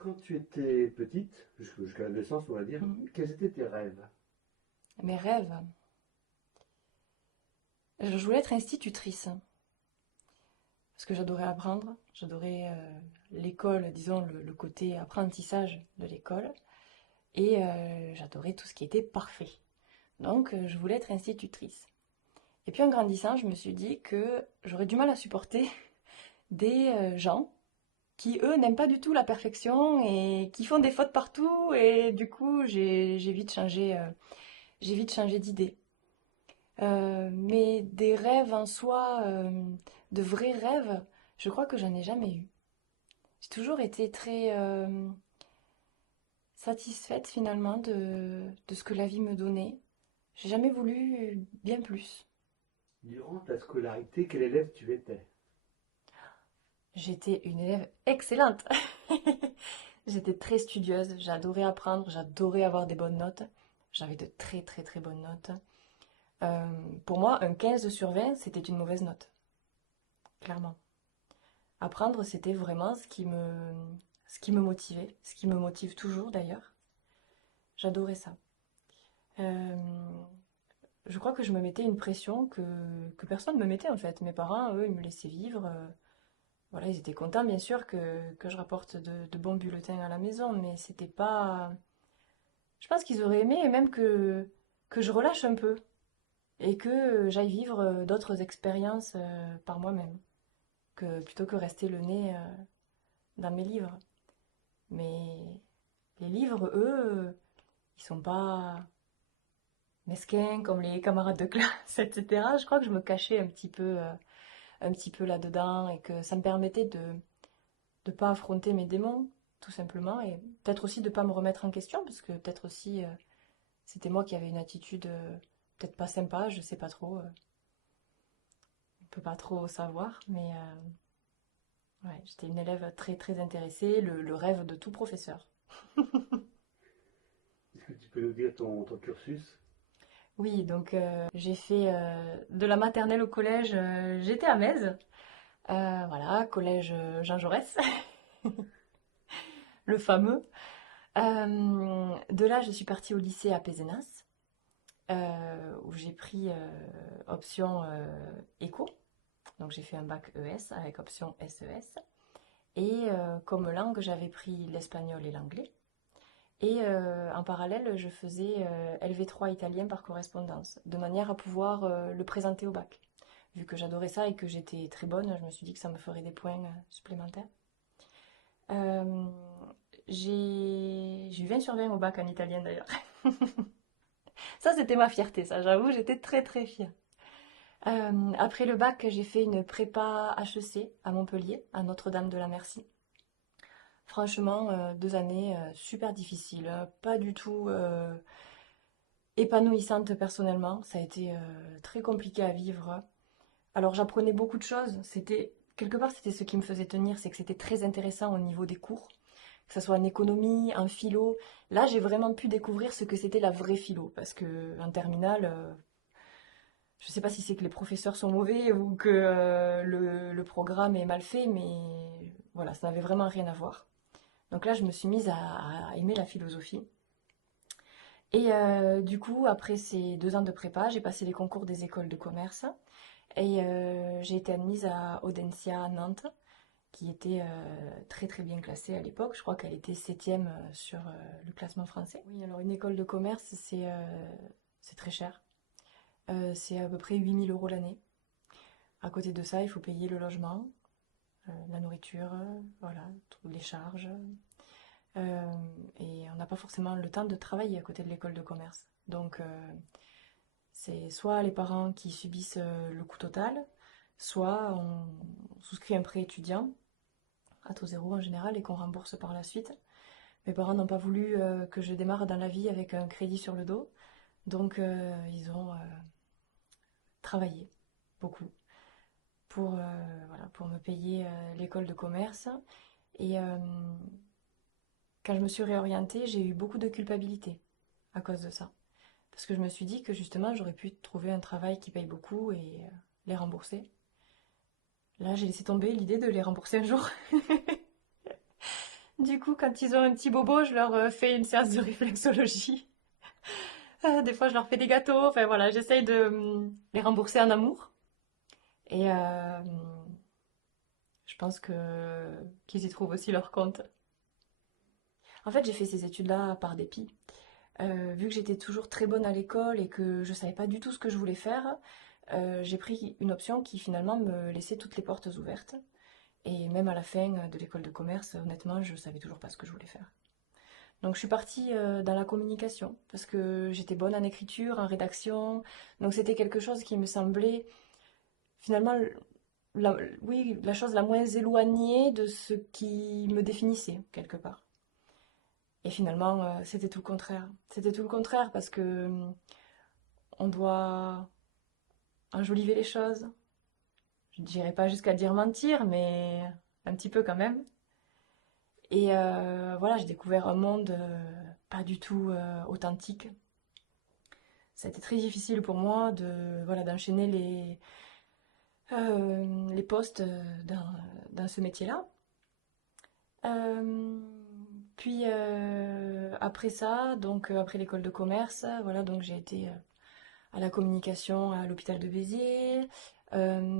Quand tu étais petite, jusqu'à l'adolescence, on va dire, Mhm. quels étaient tes rêves? Mes rêves. Je voulais être institutrice parce que j'adorais apprendre, j'adorais l'école, disons le côté apprentissage de l'école, et j'adorais tout ce qui était parfait. Donc je voulais être institutrice. Et puis en grandissant, je me suis dit que j'aurais du mal à supporter des gens qui, eux, n'aiment pas du tout la perfection et qui font des fautes partout, et du coup, j'ai vite changé d'idée. Mais des rêves en soi, de vrais rêves, je crois que j'en ai jamais eu. J'ai toujours été très satisfaite finalement de ce que la vie me donnait. J'ai jamais voulu bien plus. Durant ta scolarité, quel élève tu étais? J'étais une élève excellente. J'étais très studieuse, j'adorais apprendre, j'adorais avoir des bonnes notes. J'avais de très très très bonnes notes. Euh, pour moi, un 15 sur 20, c'était une mauvaise note, clairement. Apprendre, c'était vraiment ce qui me motivait, ce qui me motive toujours d'ailleurs. J'adorais ça. Euh, je crois que je me mettais une pression que personne ne me mettait en fait. Mes parents, eux, ils me laissaient vivre. Voilà, ils étaient contents bien sûr que je rapporte de bons bulletins à la maison, mais c'était pas. Je pense qu'ils auraient aimé même que je relâche un peu et que j'aille vivre d'autres expériences par moi-même, plutôt que rester le nez dans mes livres. Mais les livres, eux, ils sont pas mesquins comme les camarades de classe, etc. Je crois que je me cachais un petit peu là-dedans et que ça me permettait de ne pas affronter mes démons, tout simplement, et peut-être aussi de ne pas me remettre en question, parce que peut-être aussi c'était moi qui avais une attitude peut-être pas sympa, je sais pas trop, on peut pas trop savoir, mais ouais, j'étais une élève très très intéressée, le rêve de tout professeur. Est-ce que tu peux nous dire ton cursus? Oui, donc j'ai fait de la maternelle au collège, j'étais à Metz, voilà, collège Jean Jaurès, le fameux. De là, je suis partie au lycée à Pézenas, où j'ai pris option éco. Donc j'ai fait un bac ES avec option SES. Et comme langue, j'avais pris l'espagnol et l'anglais. Et en parallèle, je faisais LV3 italien par correspondance, de manière à pouvoir le présenter au bac. Vu que j'adorais ça et que j'étais très bonne, je me suis dit que ça me ferait des points supplémentaires. Euh, j'ai eu 20 sur 20 au bac en italien d'ailleurs. Ça, c'était ma fierté, ça, j'avoue, j'étais très très fière. Après le bac, j'ai fait une prépa HEC à Montpellier, à Notre-Dame de la Merci. Franchement, 2 années super difficiles, pas du tout épanouissante personnellement. Ça a été très compliqué à vivre. Alors j'apprenais beaucoup de choses. C'était quelque part c'était ce qui me faisait tenir, c'est que c'était très intéressant au niveau des cours, que ce soit en économie, en philo. Là, j'ai vraiment pu découvrir ce que c'était la vraie philo, parce que en terminale, je ne sais pas si c'est que les professeurs sont mauvais ou que le programme est mal fait, mais voilà, ça n'avait vraiment rien à voir. Donc là, je me suis mise à aimer la philosophie. Et du coup, après ces 2 ans de prépa, j'ai passé les concours des écoles de commerce et j'ai été admise à Audencia à Nantes, qui était très très bien classée à l'époque. Je crois qu'elle était septième sur le classement français. Oui, alors une école de commerce, c'est très cher. C'est à peu près 8 000 € l'année. À côté de ça, il faut payer le logement, la nourriture, voilà, toutes les charges. Euh, et on n'a pas forcément le temps de travailler à côté de l'école de commerce. Donc, c'est soit les parents qui subissent le coût total, soit on souscrit un prêt étudiant à taux zéro en général et qu'on rembourse par la suite. Mes parents n'ont pas voulu que je démarre dans la vie avec un crédit sur le dos, donc ils ont travaillé beaucoup pour, voilà, pour me payer l'école de commerce. Et quand je me suis réorientée, j'ai eu beaucoup de culpabilité à cause de ça. Parce que je me suis dit que justement, j'aurais pu trouver un travail qui paye beaucoup et les rembourser. Là, j'ai laissé tomber l'idée de les rembourser un jour. Du coup, quand ils ont un petit bobo, je leur fais une séance de réflexologie. Des fois, je leur fais des gâteaux. Enfin voilà, j'essaye de les rembourser en amour. Et je pense que qu'ils y trouvent aussi leur compte. En fait, j'ai fait ces études-là par dépit. Vu que j'étais toujours très bonne à l'école et que je savais pas du tout ce que je voulais faire, j'ai pris une option qui finalement me laissait toutes les portes ouvertes. Et même à la fin de l'école de commerce, honnêtement, je savais toujours pas ce que je voulais faire. Donc je suis partie dans la communication parce que j'étais bonne en écriture, en rédaction. Donc c'était quelque chose qui me semblait finalement, oui, la chose la moins éloignée de ce qui me définissait quelque part. Et finalement, c'était tout le contraire. C'était tout le contraire parce que on doit enjoliver les choses. Je ne dirais pas jusqu'à dire mentir, mais un petit peu quand même. Et voilà, j'ai découvert un monde pas du tout authentique. Ça a été très difficile pour moi de voilà d'enchaîner les postes dans ce métier-là. Euh, Puis après ça, donc après l'école de commerce, voilà, donc j'ai été à la communication à l'hôpital de Béziers,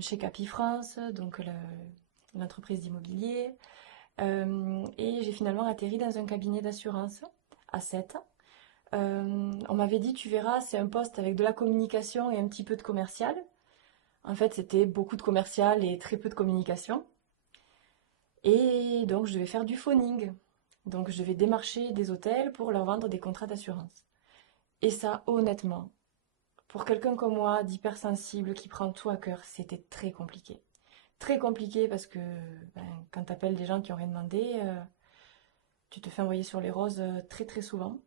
chez Capifrance, donc l'entreprise d'immobilier. Et j'ai finalement atterri dans un cabinet d'assurance à 7. On m'avait dit, tu verras, c'est un poste avec de la communication et un petit peu de commercial. En fait, c'était beaucoup de commercial et très peu de communication. Et donc, je devais faire du phoning. Donc, je devais démarcher des hôtels pour leur vendre des contrats d'assurance. Et ça, honnêtement, pour quelqu'un comme moi, d'hypersensible, qui prend tout à cœur, c'était très compliqué. Très compliqué parce que ben, quand tu appelles des gens qui n'ont rien demandé, tu te fais envoyer sur les roses très très souvent.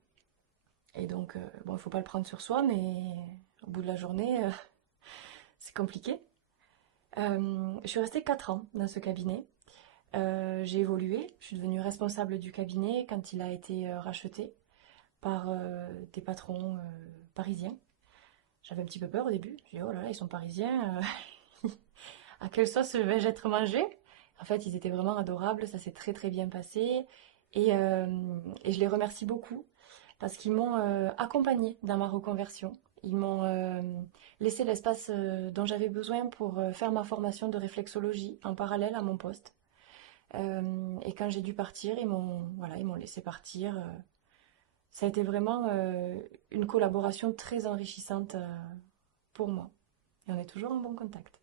Et donc, bon, il faut pas le prendre sur soi, mais au bout de la journée, c'est compliqué. Je suis restée 4 ans dans ce cabinet. J'ai évolué, je suis devenue responsable du cabinet quand il a été racheté par des patrons parisiens. J'avais un petit peu peur au début. J'ai dit, oh là là, ils sont parisiens, à quelle sauce vais-je être mangée? En fait, ils étaient vraiment adorables, ça s'est très très bien passé. Et je les remercie beaucoup parce qu'ils m'ont accompagnée dans ma reconversion. Ils m'ont laissé l'espace dont j'avais besoin pour faire ma formation de réflexologie en parallèle à mon poste. Et quand j'ai dû partir, voilà, ils m'ont laissé partir. Ça a été vraiment une collaboration très enrichissante pour moi. Et on est toujours en bon contact.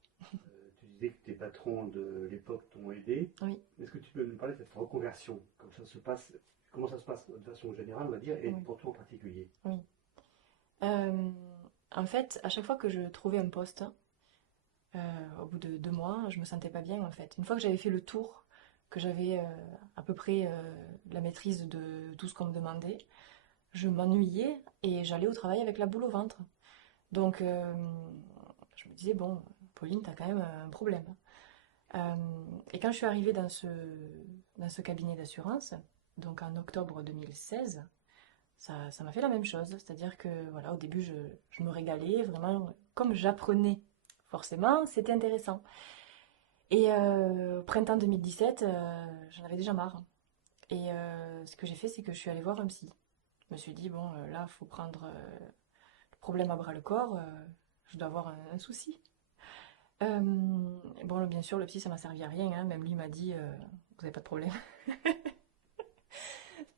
Tu disais que tes patrons de l'époque t'ont aidé. Oui, Est-ce que tu peux nous parler de cette reconversion? Comment ça se passe de façon générale, on va dire, et oui, pour toi en particulier? oui. Euh, En fait, à chaque fois que je trouvais un poste, au bout de 2 mois, je me sentais pas bien en fait. Une fois que j'avais fait le tour, que j'avais à peu près la maîtrise de tout ce qu'on me demandait, je m'ennuyais et j'allais au travail avec la boule au ventre. Donc je me disais, bon, Pauline, t'as quand même un problème. Et quand je suis arrivée dans ce cabinet d'assurance, donc en octobre 2016, ça m'a fait la même chose. C'est-à-dire que voilà, au début, je me régalais vraiment. Comme j'apprenais, forcément, c'était intéressant. Et au printemps 2017, j'en avais déjà marre. Et ce que j'ai fait, c'est que je suis allée voir un psy. Je me suis dit, bon, là, il faut prendre le problème à bras le corps. Je dois avoir un souci. Bon, bien sûr, le psy, ça m'a servi à rien, hein. Même lui m'a dit, vous n'avez pas de problème.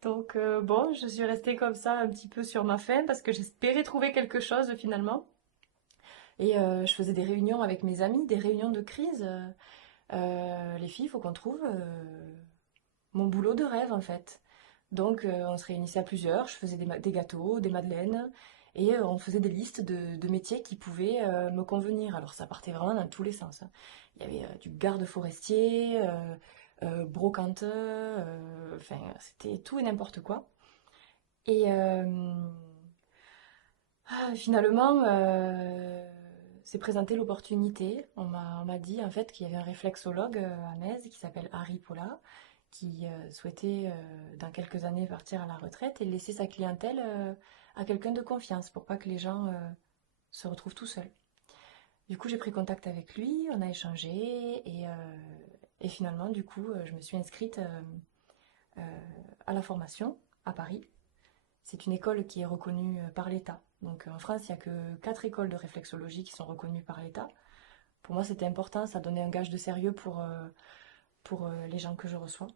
Donc, bon, je suis restée comme ça un petit peu sur ma faim parce que j'espérais trouver quelque chose finalement. Et je faisais des réunions avec mes amis, des réunions de crise. Les filles, il faut qu'on trouve mon boulot de rêve en fait. Donc, on se réunissait à plusieurs, je faisais des gâteaux, des madeleines, et on faisait des listes de métiers qui pouvaient me convenir. Alors, ça partait vraiment dans tous les sens, hein. Il y avait du garde forestier, brocanteur, enfin, c'était tout et n'importe quoi. Et finalement, s'est présentée l'opportunité. On m'a dit en fait qu'il y avait un réflexologue à Metz qui s'appelle Harry Paula, qui souhaitait dans quelques années partir à la retraite et laisser sa clientèle à quelqu'un de confiance pour pas que les gens se retrouvent tout seuls. Du coup, j'ai pris contact avec lui, on a échangé et finalement, du coup, je me suis inscrite à la formation à Paris. C'est une école qui est reconnue par l'État. Donc en France, il n'y a que 4 écoles de réflexologie qui sont reconnues par l'État. Pour moi, c'était important, ça donnait un gage de sérieux pour les gens que je reçois.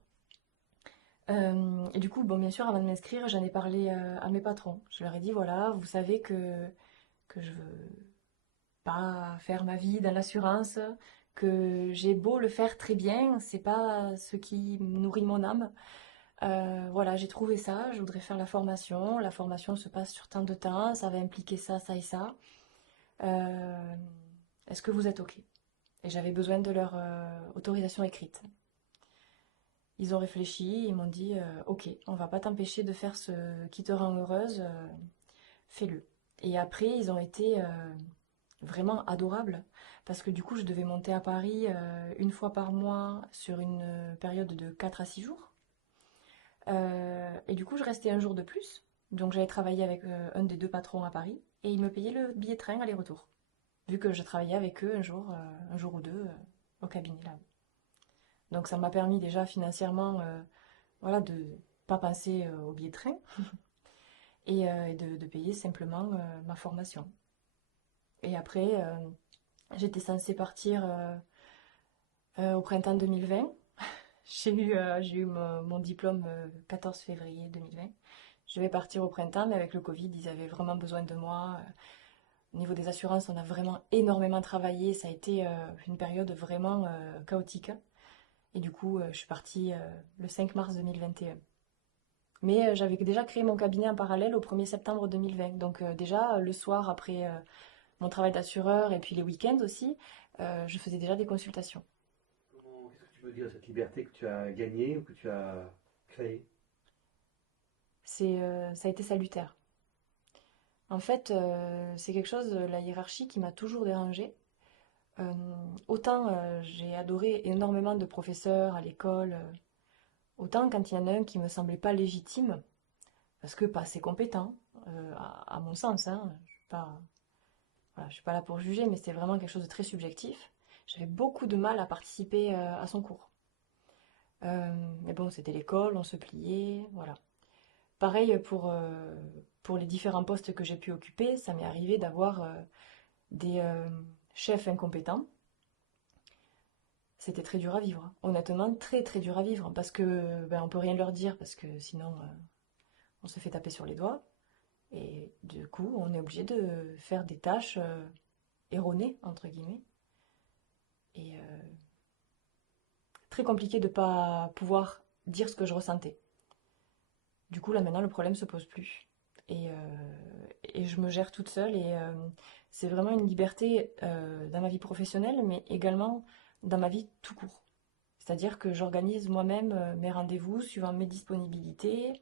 Et du coup, bon, bien sûr, avant de m'inscrire, j'en ai parlé à mes patrons. Je leur ai dit, voilà, vous savez que je veux pas faire ma vie dans l'assurance, que j'ai beau le faire très bien, c'est pas ce qui nourrit mon âme. Voilà, j'ai trouvé ça, je voudrais faire la formation. La formation se passe sur tant de temps, ça va impliquer ça, ça et ça. Euh, Est-ce que vous êtes OK? Et j'avais besoin de leur autorisation écrite. Ils ont réfléchi, ils m'ont dit OK, on va pas t'empêcher de faire ce qui te rend heureuse, fais-le. Et après, ils ont été vraiment adorables parce que du coup, je devais monter à Paris une fois par mois sur une période de 4 à 6 jours. Et du coup, je restais un jour de plus. Donc, j'avais travaillé avec un des deux patrons à Paris et ils me payaient le billet de train aller-retour. Vu que je travaillais avec eux un jour ou deux au cabinet là. Donc, ça m'a permis déjà financièrement, voilà, de pas penser au billet de train et de payer simplement ma formation. Et après, j'étais censée partir au printemps 2020. J'ai eu mon diplôme 14 février 2020. Je vais partir au printemps, mais avec le Covid, ils avaient vraiment besoin de moi. Au niveau des assurances, on a vraiment énormément travaillé. Ça a été une période vraiment chaotique. Et du coup, je suis partie le 5 mars 2021. Mais j'avais déjà créé mon cabinet en parallèle au 1er septembre 2020. Donc déjà, le soir, après mon travail d'assureur et puis les week-ends aussi, je faisais déjà des consultations. Qu'est-ce que tu veux dire, cette liberté que tu as gagnée ou que tu as créée? Ça a été salutaire. En fait, c'est quelque chose, la hiérarchie, qui m'a toujours dérangée. Euh, Autant j'ai adoré énormément de professeurs à l'école, autant quand il y en a un qui me semblait pas légitime, parce que pas assez compétent, à mon sens, hein, voilà, je suis pas là pour juger, mais c'est vraiment quelque chose de très subjectif. J'avais beaucoup de mal à participer à son cours. Mais bon, c'était l'école, on se pliait, voilà. Pareil pour les différents postes que j'ai pu occuper, ça m'est arrivé d'avoir des chefs incompétents. C'était très dur à vivre. Honnêtement, très très dur à vivre. Parce que ben, on peut rien leur dire, parce que sinon on se fait taper sur les doigts. Et du coup, on est obligé de faire des tâches erronées, entre guillemets. Et très compliqué de ne pas pouvoir dire ce que je ressentais. Du coup, là maintenant, le problème se pose plus. Et je me gère toute seule. Et c'est vraiment une liberté dans ma vie professionnelle, mais également dans ma vie tout court. C'est-à-dire que j'organise moi-même mes rendez-vous suivant mes disponibilités.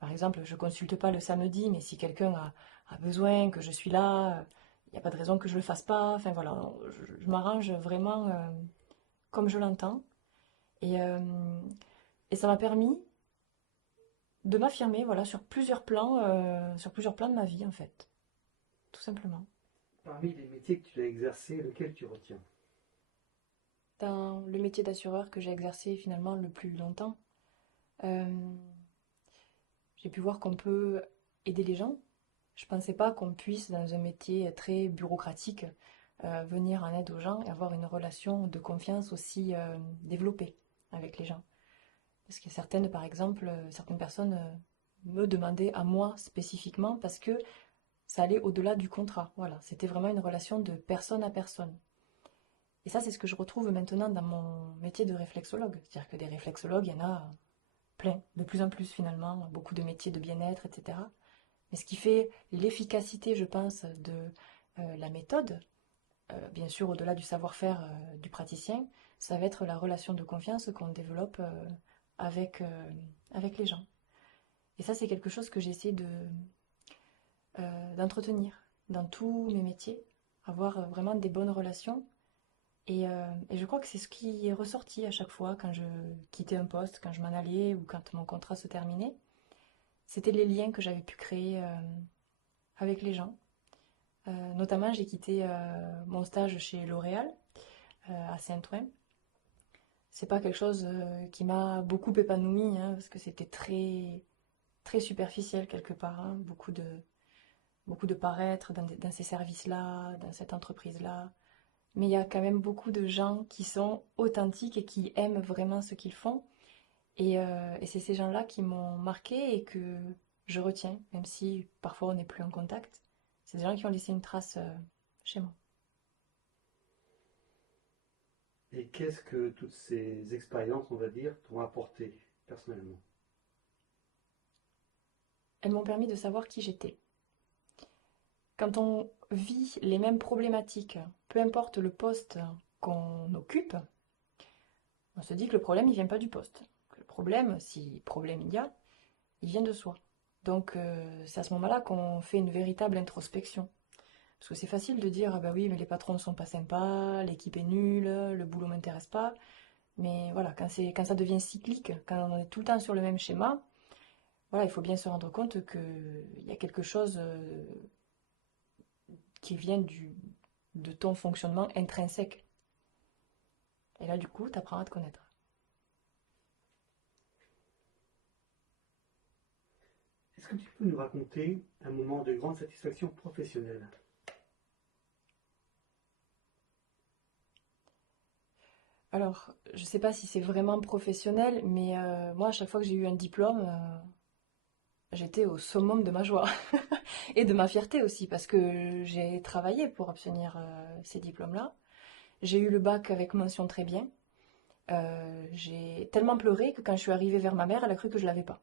Par exemple, je ne consulte pas le samedi, mais si quelqu'un a besoin, que je suis là, il n'y a pas de raison que je ne le fasse pas. Enfin voilà, je m'arrange vraiment comme je l'entends. Et, euh, et ça m'a permis de m'affirmer voilà, sur plusieurs plans de ma vie en fait, tout simplement. Parmi les métiers que tu as exercés, lequel tu retiens? Dans le métier d'assureur que j'ai exercé finalement le plus longtemps, euh, j'ai pu voir qu'on peut aider les gens. Je pensais pas qu'on puisse, dans un métier très bureaucratique, venir en aide aux gens et avoir une relation de confiance aussi développée avec les gens. Parce que par exemple, certaines personnes me demandaient à moi spécifiquement parce que ça allait au-delà du contrat. Voilà, c'était vraiment une relation de personne à personne. Et ça, c'est ce que je retrouve maintenant dans mon métier de réflexologue. C'est-à-dire que des réflexologues, il y en a plein, de plus en plus finalement, beaucoup de métiers de bien-être, etc. Mais ce qui fait l'efficacité, je pense, de la méthode, bien sûr au-delà du savoir-faire du praticien, ça va être la relation de confiance qu'on développe avec les gens. Et ça, c'est quelque chose que j'ai essayé d'entretenir dans tous mes métiers, avoir vraiment des bonnes relations. Et je crois que c'est ce qui est ressorti à chaque fois quand je quittais un poste, quand je m'en allais ou quand mon contrat se terminait. C'était les liens que j'avais pu créer avec les gens. Notamment, j'ai quitté mon stage chez L'Oréal à Saint-Ouen C'est pas quelque chose qui m'a beaucoup épanouie, hein, parce que c'était très, très superficiel quelque part, hein. Beaucoup de paraître dans ces services-là, dans cette entreprise-là. Mais il y a quand même beaucoup de gens qui sont authentiques et qui aiment vraiment ce qu'ils font. Et c'est ces gens-là qui m'ont marqué et que je retiens, même si parfois on n'est plus en contact. C'est des gens qui ont laissé une trace chez moi. Et qu'est-ce que toutes ces expériences, on va dire, t'ont apporté personnellement? Elles m'ont permis de savoir qui j'étais. Quand on vit les mêmes problématiques, peu importe le poste qu'on occupe, on se dit que le problème, il vient pas du poste. Le problème, si problème il vient de soi. Donc c'est à ce moment-là qu'on fait une véritable introspection. Parce que c'est facile de dire, ah bah oui, mais les patrons ne sont pas sympas, l'équipe est nulle, le boulot m'intéresse pas. Mais voilà, quand ça devient cyclique, quand on est tout le temps sur le même schéma, voilà, il faut bien se rendre compte qu'il y a quelque chose qui vient de ton fonctionnement intrinsèque. Et là, du coup, tu apprends à te connaître. Est-ce que tu peux nous raconter un moment de grande satisfaction professionnelle? Alors, je sais pas si c'est vraiment professionnel, mais moi, à chaque fois que j'ai eu un diplôme, j'étais au summum de ma joie et de ma fierté aussi, parce que j'ai travaillé pour obtenir ces diplômes-là. J'ai eu le bac avec mention très bien. J'ai tellement pleuré que quand je suis arrivée vers ma mère, elle a cru que je l'avais pas.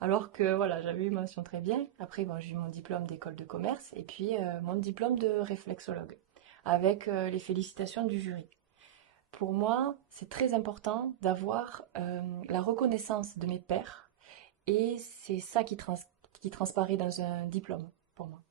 Alors que voilà, j'avais eu mention très bien. Après, bon, j'ai eu mon diplôme d'école de commerce et puis mon diplôme de réflexologue, avec les félicitations du jury. Pour moi, c'est très important d'avoir la reconnaissance de mes pairs et c'est ça qui transparaît dans un diplôme pour moi.